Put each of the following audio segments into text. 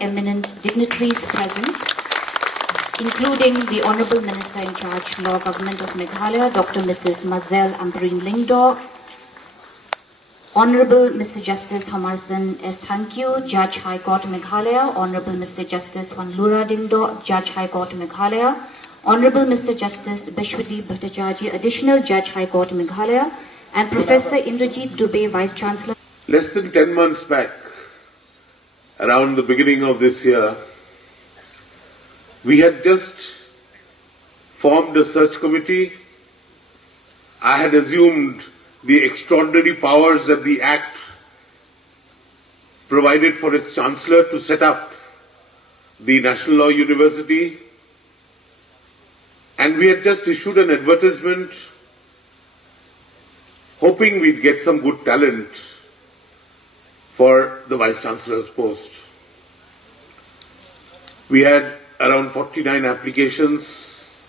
Eminent dignitaries present, including the Honourable Minister in Charge, Law Government of Meghalaya, Dr. Mrs. Mazel Ambreen Lingdor, Honourable Mr. Justice Hamarsan S. Thankyu, Judge High Court Meghalaya, Honourable Mr. Justice Wanlura Dingdor, Judge High Court Meghalaya, Honourable Mr. Justice Bishwadeep Bhattacharjee, Additional Judge High Court Meghalaya, and Professor Indrajit Dubey, Vice Chancellor. Less than 10 months back, around the beginning of this year, we had just formed a search committee. I had assumed the extraordinary powers that the Act provided for its Chancellor to set up the National Law University, and we had just issued an advertisement hoping we'd get some good talent for the Vice Chancellor's post. We had around 49 applications.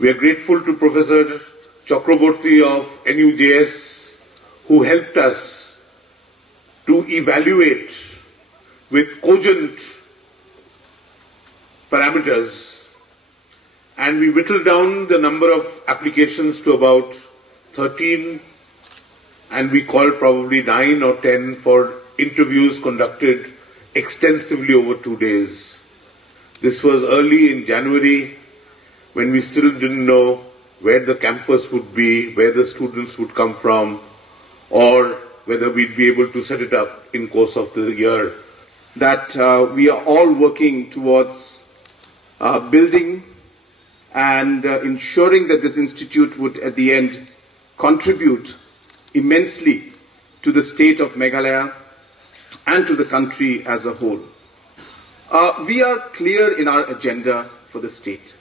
We are grateful to Professor Chakraborty of NUJS, who helped us to evaluate with cogent parameters, and we whittled down the number of applications to about 13, and we called probably 9 or 10 for interviews conducted extensively over 2 days. This was early in January, when we still didn't know where the campus would be, where the students would come from, or whether we'd be able to set it up in course of the year. That we are all working towards building and ensuring that this institute would at the end contribute immensely to the state of Meghalaya and to the country as a whole. We are clear in our agenda for the state.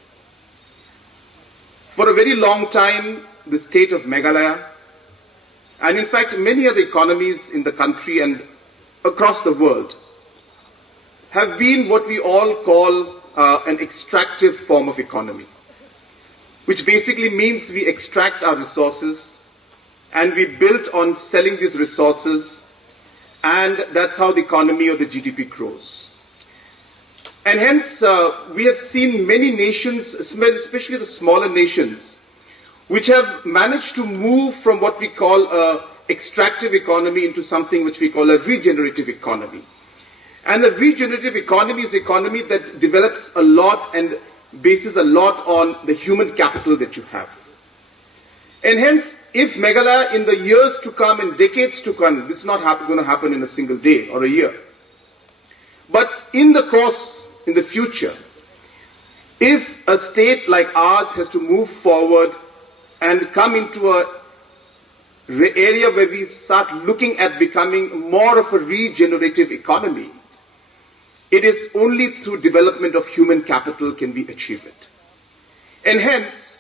For a very long time, the state of Meghalaya, and in fact many other economies in the country and across the world, have been what we all call an extractive form of economy, which basically means we extract our resources and we built on selling these resources, and that's how the economy or the GDP grows. And hence, we have seen many nations, especially the smaller nations, which have managed to move from what we call an extractive economy into something which we call a regenerative economy. And the regenerative economy is an economy that develops a lot and bases a lot on the human capital that you have. And hence, if Meghalaya in the years to come, in decades to come, this is not going to happen in a single day or a year, but in the course, in the future, if a state like ours has to move forward and come into an area where we start looking at becoming more of a regenerative economy, it is only through development of human capital can we achieve it. And hence,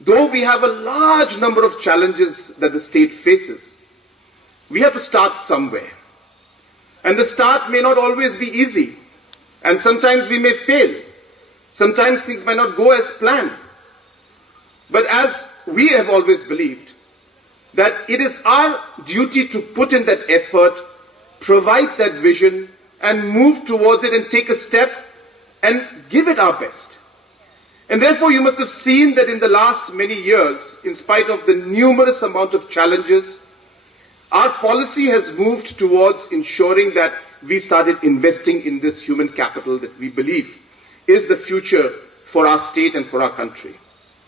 though we have a large number of challenges that the state faces, we have to start somewhere. And the start may not always be easy. And sometimes we may fail. Sometimes things might not go as planned. But as we have always believed, that it is our duty to put in that effort, provide that vision, and move towards it and take a step and give it our best. And therefore you must have seen that in the last many years, in spite of the numerous amount of challenges, our policy has moved towards ensuring that we started investing in this human capital that we believe is the future for our state and for our country.